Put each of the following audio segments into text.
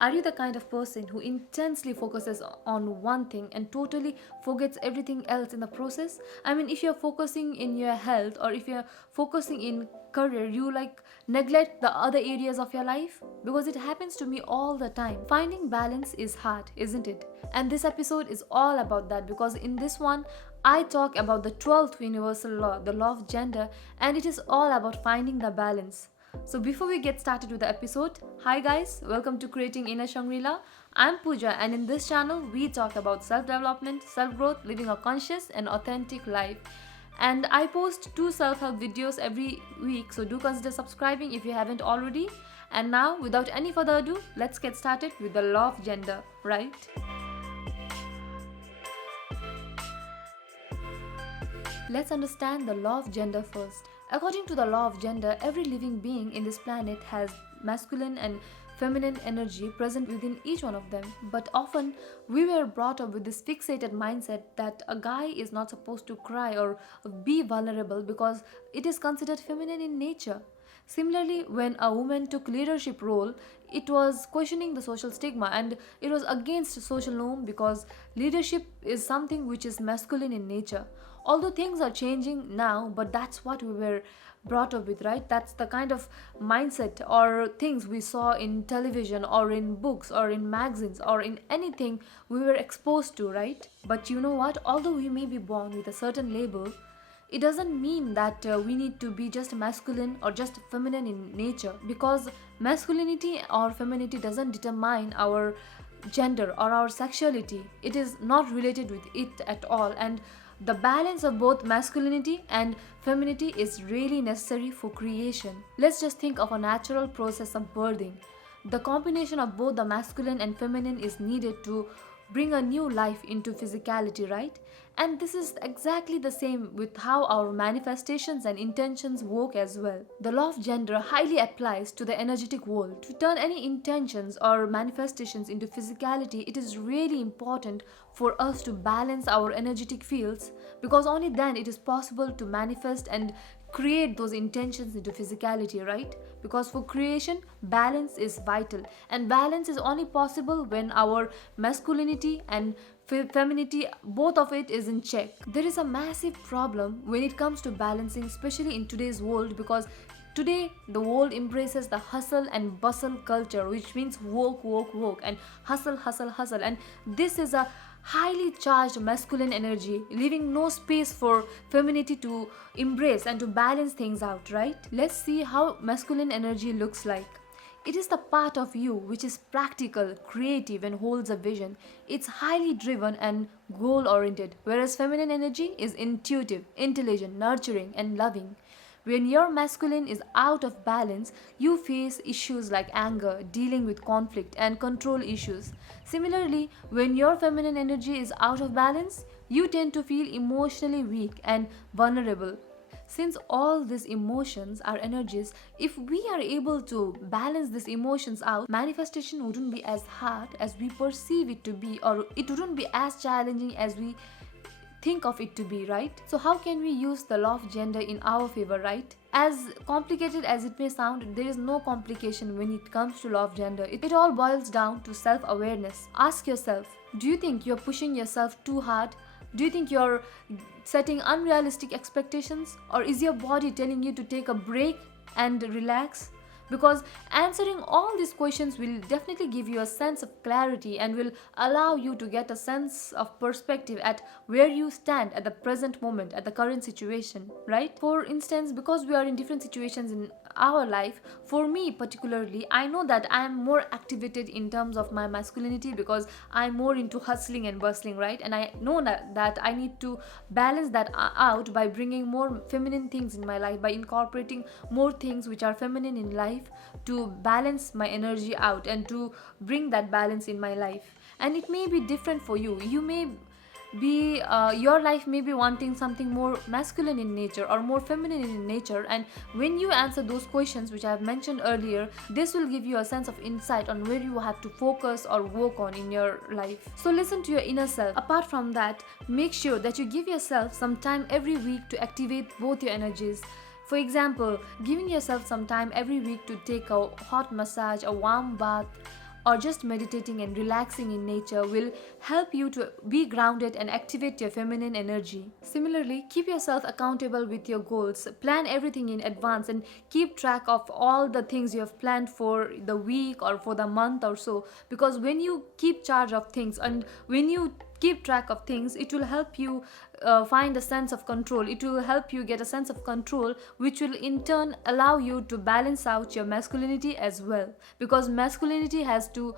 Are you the kind of person who intensely focuses on one thing and totally forgets everything else in the process? I mean, if you're focusing in your health or if you're focusing in career, you like neglect the other areas of your life? Because it happens to me all the time. Finding balance is hard, isn't it? And this episode is all about that because in this one, I talk about the 12th universal law, the law of gender, and it is all about finding the balance. So before we get started with the episode, hi guys, welcome to Creating Inner Shangri-La. I'm Pooja and in this channel we talk about self-development, self-growth, living a conscious and authentic life. And I post two self-help videos every week, so do consider subscribing if you haven't already. And now, without any further ado, let's get started with the law of gender, right? Let's understand the law of gender first. According to the law of gender, every living being in this planet has masculine and feminine energy present within each one of them. But often, we were brought up with this fixated mindset that a guy is not supposed to cry or be vulnerable because it is considered feminine in nature. Similarly, when a woman took leadership role, it was questioning the social stigma and it was against social norm because leadership is something which is masculine in nature. Although things are changing now, but that's what we were brought up with, right? That's the kind of mindset or things we saw in television or in books or in magazines or in anything we were exposed to, right? But you know what? Although we may be born with a certain label, it doesn't mean that we need to be just masculine or just feminine in nature because masculinity or femininity doesn't determine our gender or our sexuality. It is not related with it at all, and the balance of both masculinity and femininity is really necessary for creation. Let's just think of a natural process of birthing. The combination of both the masculine and feminine is needed to bring a new life into physicality, right? And this is exactly the same with how our manifestations and intentions work as well. The law of gender highly applies to the energetic world. To turn any intentions or manifestations into physicality, it is really important for us to balance our energetic fields because only then it is possible to manifest and create those intentions into physicality, right? Because for creation, balance is vital, and balance is only possible when our masculinity and femininity, both of it is in check. There is a massive problem when it comes to balancing, especially in today's world, because today the world embraces the hustle and bustle culture, which means work, work, work, and hustle, hustle, hustle. And this is a highly charged masculine energy, leaving no space for femininity to embrace and to balance things out, right? Let's see how masculine energy looks like. It is the part of you which is practical, creative, and holds a vision. It's highly driven and goal oriented, whereas feminine energy is intuitive, intelligent, nurturing, and loving. When your masculine is out of balance, you face issues like anger, dealing with conflict, and control issues. Similarly, when your feminine energy is out of balance, you tend to feel emotionally weak and vulnerable. Since all these emotions are energies, if we are able to balance these emotions out, manifestation wouldn't be as hard as we perceive it to be, or it wouldn't be as challenging as we think of it to be, right? So how can we use the law of gender in our favor, right? As complicated as it may sound, there is no complication when it comes to law of gender. It all boils down to self-awareness. Ask yourself, do you think you're pushing yourself too hard? Do you think you're setting unrealistic expectations? Or is your body telling you to take a break and relax? Because answering all these questions will definitely give you a sense of clarity and will allow you to get a sense of perspective at where you stand at the present moment, at the current situation, right? For instance, because we are in different situations in our life, for me particularly, I know that I am more activated in terms of my masculinity because I'm more into hustling and bustling, right? And I know that I need to balance that out by bringing more feminine things in my life, by incorporating more things which are feminine in life to balance my energy out and to bring that balance in my life. And it may be different for you. You may be your life may be wanting something more masculine in nature or more feminine in nature, and when you answer those questions which I have mentioned earlier, this will give you a sense of insight on where you have to focus or work on in your life. So listen to your inner self. Apart from that, make sure that you give yourself some time every week to activate both your energies. For example, giving yourself some time every week to take a hot massage, a warm bath, or just meditating and relaxing in nature will help you to be grounded and activate your feminine energy. Similarly, keep yourself accountable with your goals. Plan everything in advance and keep track of all the things you have planned for the week or for the month or so, because when you keep charge of things and when you keep track of things, it will help you find a sense of control. It will help you get a sense of control, which will in turn allow you to balance out your masculinity as well, because masculinity has to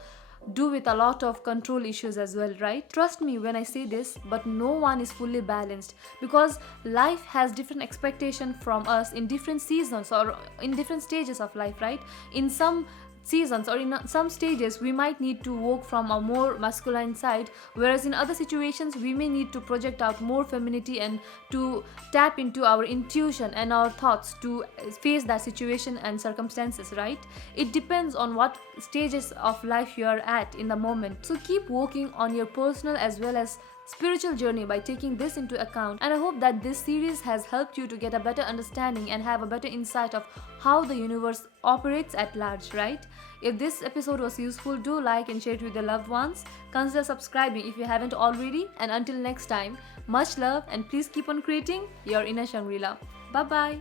do with a lot of control issues as well, right? Trust me when I say this, but no one is fully balanced, because life has different expectation from us in different seasons or in different stages of life, right? In some seasons or in some stages we might need to work from a more masculine side, whereas in other situations we may need to project out more femininity and to tap into our intuition and our thoughts to face that situation and circumstances, right? It depends on what stages of life you are at in the moment. So keep working on your personal as well as spiritual journey by taking this into account, and I hope that this series has helped you to get a better understanding and have a better insight of how the universe operates at large, right? If this episode was useful, do like and share it with your loved ones. Consider subscribing if you haven't already, and until next time, much love and please keep on creating your inner Shangri-La. Bye bye.